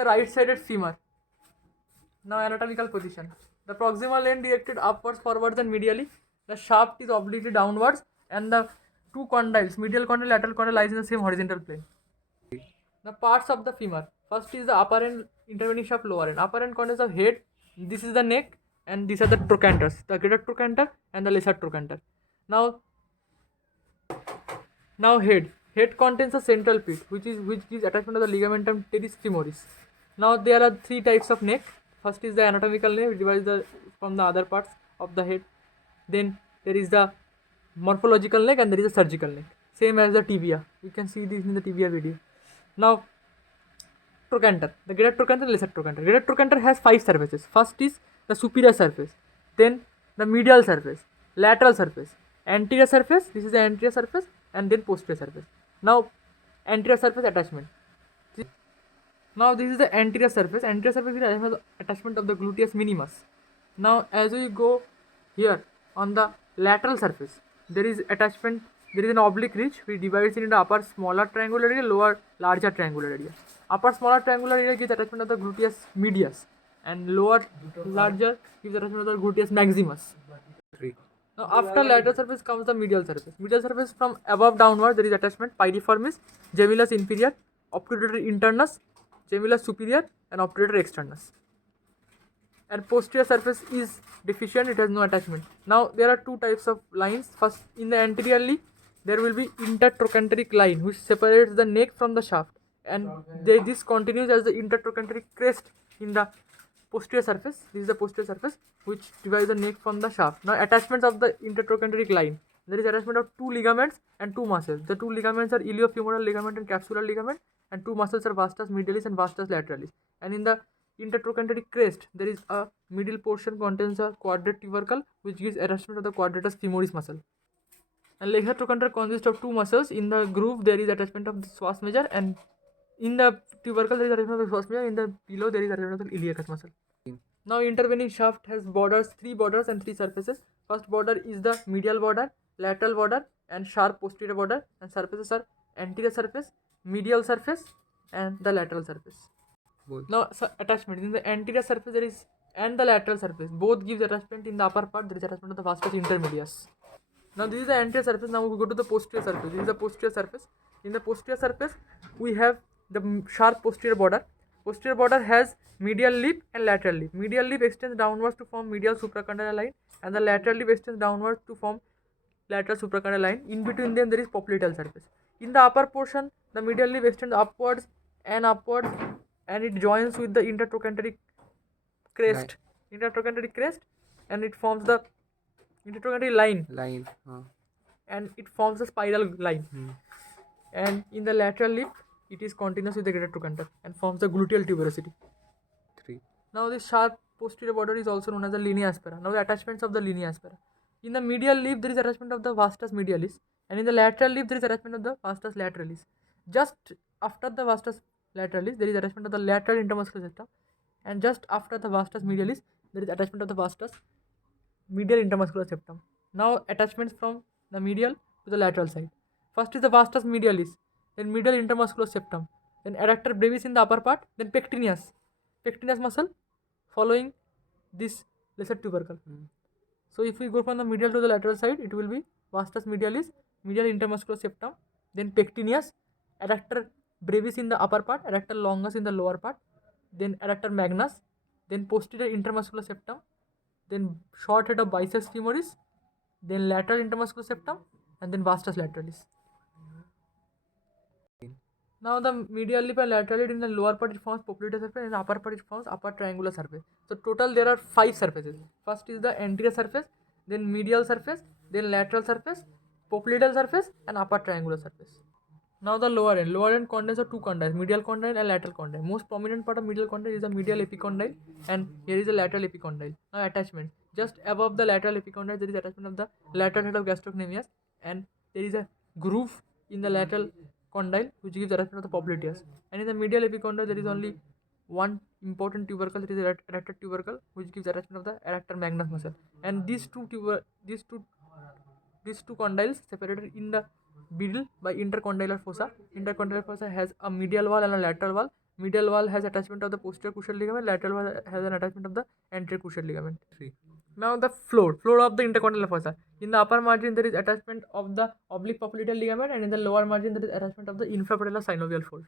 the right-sided femur. Now anatomical position. The proximal end directed upwards, forwards and medially. The shaft is obliquely downwards and the two condyles, medial condyle, lateral condyle lies in the same horizontal plane. The parts of the femur. First is the upper end intervening shaft, lower end. Upper end contains the head, this is the neck and these are the trochanters, the greater trochanter and the lesser trochanter. Now head. Head contains a central pit which gives attachment to the ligamentum teres femoris. Now there are three types of neck. First is the anatomical neck, which divides from the other parts of the head. Then there is the morphological neck and there is a surgical neck. Same as the tibia. You can see this in the tibia video. Now trochanter. The greater trochanter and lesser trochanter. Greater trochanter has 5 surfaces. First is the superior surface. Then the medial surface, lateral surface, anterior surface. This is the anterior surface and then posterior surface. Now anterior surface attachment. Now this is the anterior surface. Anterior surface is the attachment of the gluteus minimus. Now as we go here on the lateral surface, there is attachment. There is an oblique ridge which divides it into upper smaller triangular area, lower larger triangular area. Upper smaller triangular area gives attachment of the gluteus medius and lower larger gives attachment of the gluteus maximus. Now after lateral surface comes the medial surface. Medial surface from above downward there is attachment piriformis, gemellus inferior, obturator internus, gemellus superior and obturator externus. And posterior surface is deficient, it has no attachment. Now there are two types of lines. First, in the anteriorly there will be intertrochanteric line which separates the neck from the shaft, and this continues as the intertrochanteric crest in the posterior surface. This is the posterior surface which divides the neck from the shaft. Now attachments of the intertrochanteric line. There is attachment of two ligaments and two muscles. The two ligaments are iliofemoral ligament and capsular ligament, and two muscles are vastus medialis and vastus lateralis. And in the intertrochanteric crest there is a middle portion contains a quadrate tubercle which gives attachment of the quadratus femoris muscle. And lesser trochanter consists of two muscles. In the groove there is attachment of the psoas major, and in the tubercle there is attachment of the psoas major. In the below there is attachment of the iliacus muscle. Now intervening shaft has borders, 3 borders and 3 surfaces. First border is the medial border, lateral border and sharp posterior border, and surfaces are anterior surface, medial surface and the lateral surface. Now attachment in the anterior surface there is and the lateral surface both gives attachment. In the upper part there is attachment of the vastus intermedius. Now this is the anterior surface. Now we go to the posterior surface. This is the posterior surface. In the posterior surface we have the sharp posterior border. Posterior border has medial lip and lateral lip. Medial lip extends downwards to form medial supracondylar line and the lateral lip extends downwards to form lateral supracondylar line. In between them there is popliteal surface. In the upper portion the medial lip extends upwards and it joins with the intertrochanteric crest. Intertrochanteric crest, and it forms the intertrochanteric line. And it forms a spiral line. And in the lateral lip it is continuous with the greater trochanter and forms the gluteal tuberosity. Now this sharp posterior border is also known as the linea aspera. Now the attachments of the linea aspera. In the medial lip there is attachment of the vastus medialis, and in the lateral lip there is attachment of the vastus lateralis. Just after the vastus lateralis there is attachment of the lateral intermuscular septum, and just after the vastus medialis there is attachment of the vastus medial intermuscular septum. Now attachments from the medial to the lateral side. First is the vastus medialis, then medial intermuscular septum, then adductor brevis in the upper part, then pectineus muscle following this lesser tubercle. So if we go from the medial to the lateral side it will be vastus medialis, medial intermuscular septum, then pectineus, adductor brevis in the upper part, adductor longus in the lower part, then adductor magnus, then posterior intermuscular septum, then short head of biceps femoris, then lateral intermuscular septum, and then vastus lateralis. Now the medial lip and lateral lip, in the lower part it forms popliteal surface and in the upper part it forms upper triangular surface. So total there are 5 surfaces. First is the anterior surface, then medial surface, then lateral surface, popliteal surface and upper triangular surface. Now the lower end contains of 2 condyles, medial condyle and lateral condyle. Most prominent part of medial condyle is the medial epicondyle, and here is the lateral epicondyle. Now attachment. Just above the lateral epicondyle there is attachment of the lateral head of gastrocnemius, and there is a groove in the lateral condyle which gives attachment of the popliteus. And in the medial epicondyle there is only one important tubercle, that is the adductor tubercle, which gives attachment of the adductor magnus muscle. And these two condyles separated in the middle by intercondylar fossa. Intercondylar fossa has a medial wall and a lateral wall. Middle wall has attachment of the posterior cruciate ligament. Lateral wall has an attachment of the anterior cruciate ligament. 3. Now the floor of the intercondylar fossa. In the upper margin there is attachment of the oblique popliteal ligament, and in the lower margin there is attachment of the infrapatellar synovial fold.